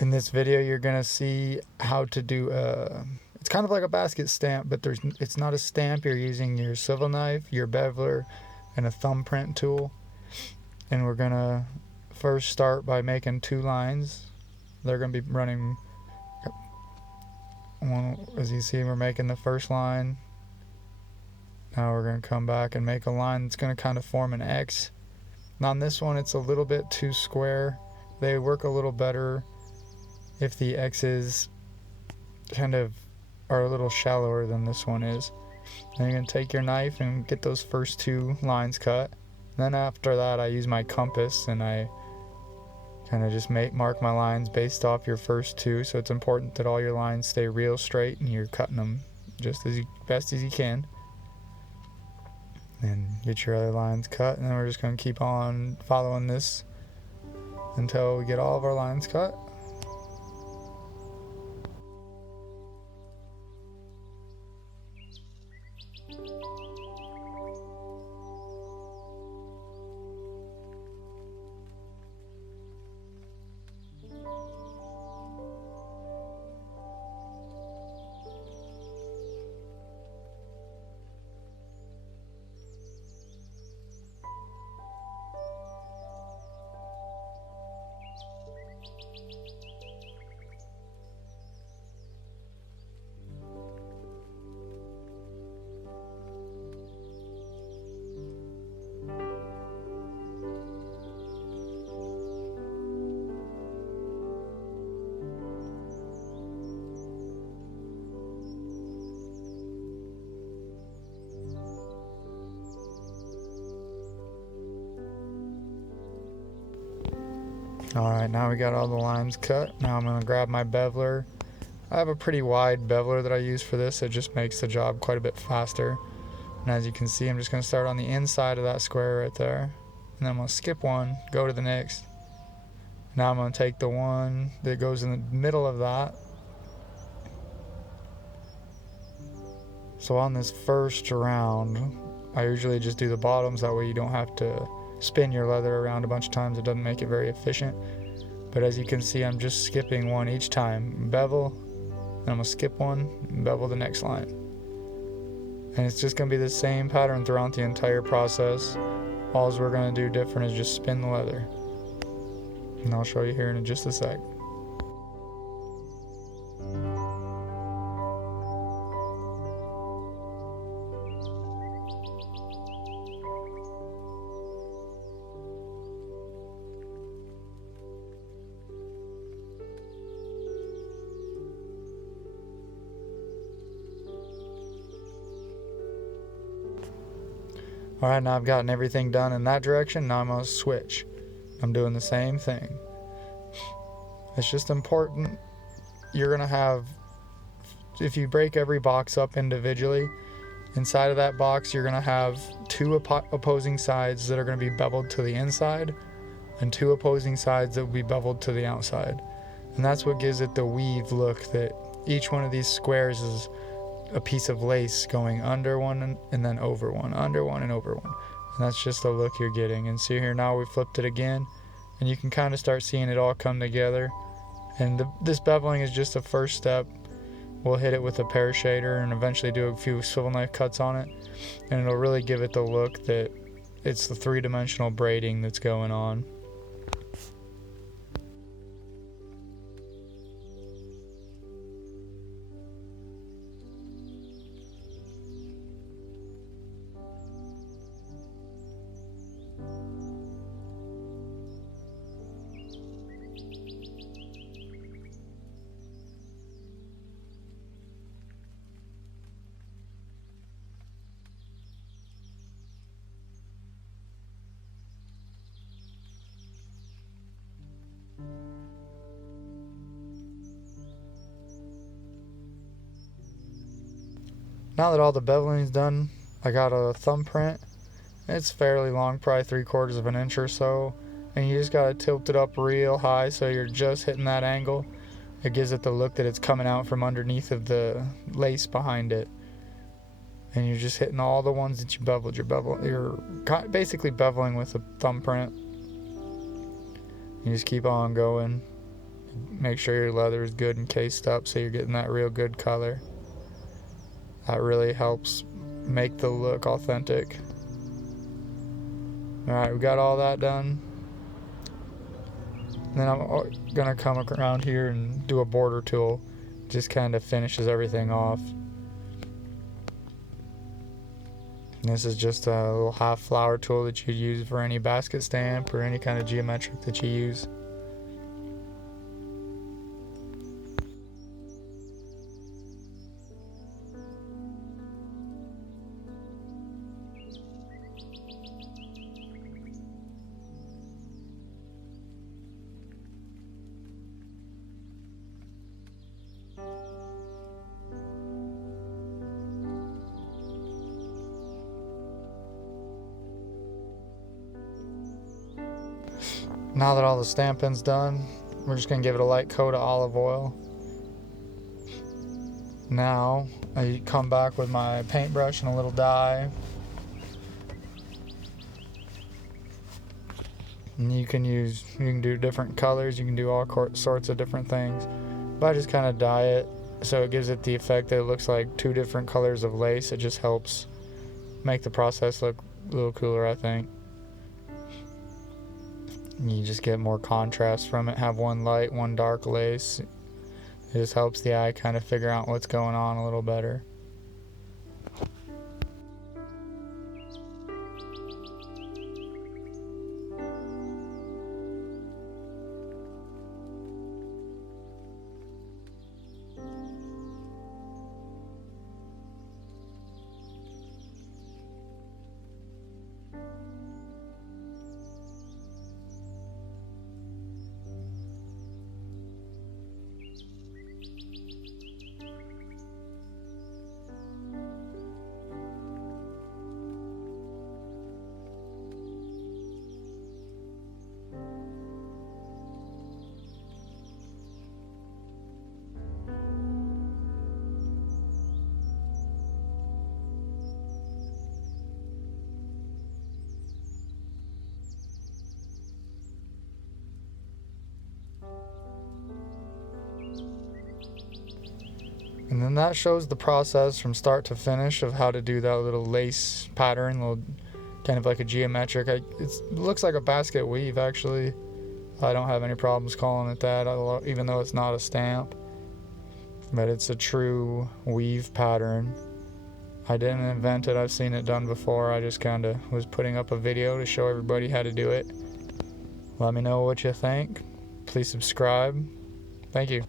In this video, you're gonna see how to do it's kind of like a basket stamp, but it's not a stamp. You're using your swivel knife, your beveler, and a thumbprint tool. And we're gonna first start by making 2 lines. They're gonna be running one, as you see, we're making the first line. Now we're gonna come back and make a line that's gonna kind of form an X. Now on this one, it's a little bit too square. They work a little better if the X's kind of are a little shallower than this one is. Then you're going to take your knife and get those first 2 lines cut. Then after that, I use my compass and I kind of just mark my lines based off your first 2. So it's important that all your lines stay real straight and you're cutting them just as best as you can. Then get your other lines cut, and then we're just going to keep on following this until we get all of our lines cut. Alright, now we got all the lines cut. Now I'm going to grab my beveler. I have a pretty wide beveler that I use for this. It just makes the job quite a bit faster. And as you can see, I'm just going to start on the inside of that square right there. And then I'm going to skip one, go to the next. Now I'm going to take the one that goes in the middle of that. So on this first round, I usually just do the bottoms. That way you don't have to spin your leather around a bunch of times. It doesn't make it very efficient. But as you can see, I'm just skipping one each time. Bevel, and I'm going to skip one, and bevel the next line. And it's just going to be the same pattern throughout the entire process. All we're going to do different is just spin the leather. And I'll show you here in just a sec. Alright, now I've gotten everything done in that direction. Now I'm going to switch. I'm doing the same thing. It's just important. You're going to have, if you break every box up individually, inside of that box you're going to have 2 opposing sides that are going to be beveled to the inside, and 2 opposing sides that will be beveled to the outside. And that's what gives it the weave look, that each one of these squares is a piece of lace going under one and then over one, under one and over one. And that's just the look you're getting. And see here, now we flipped it again, and you can kind of start seeing it all come together. And this beveling is just the first step. We'll hit it with a pear shader and eventually do a few swivel knife cuts on it, and it'll really give it the look that it's the 3-dimensional braiding that's going on. Now that all the beveling is done, I got a thumbprint. It's fairly long, probably 3/4 of an inch or so, and you just gotta tilt it up real high so you're just hitting that angle. It gives it the look that it's coming out from underneath of the lace behind it. And you're just hitting all the ones that you beveled. You're basically beveling with a thumbprint. You just keep on going. Make sure your leather is good and cased up so you're getting that real good color. That really helps make the look authentic. Alright, we got all that done. And then I'm gonna come around here and do a border tool. Just kind of finishes everything off. And this is just a little half flower tool that you use for any basket stamp or any kind of geometric that you use. Now that all the stamping's done, we're just going to give it a light coat of olive oil. Now, I come back with my paintbrush and a little dye. And you can do different colors, you can do all sorts of different things. But I just kind of dye it so it gives it the effect that it looks like two different colors of lace. It just helps make the process look a little cooler, I think. You just get more contrast from it. Have one light, one dark lace. It just helps the eye kind of figure out what's going on a little better. And then that shows the process from start to finish of how to do that little lace pattern, little kind of like a geometric. It looks like a basket weave, actually. I don't have any problems calling it that, even though it's not a stamp. But it's a true weave pattern. I didn't invent it, I've seen it done before. I just kind of was putting up a video to show everybody how to do it. Let me know what you think. Please subscribe. Thank you.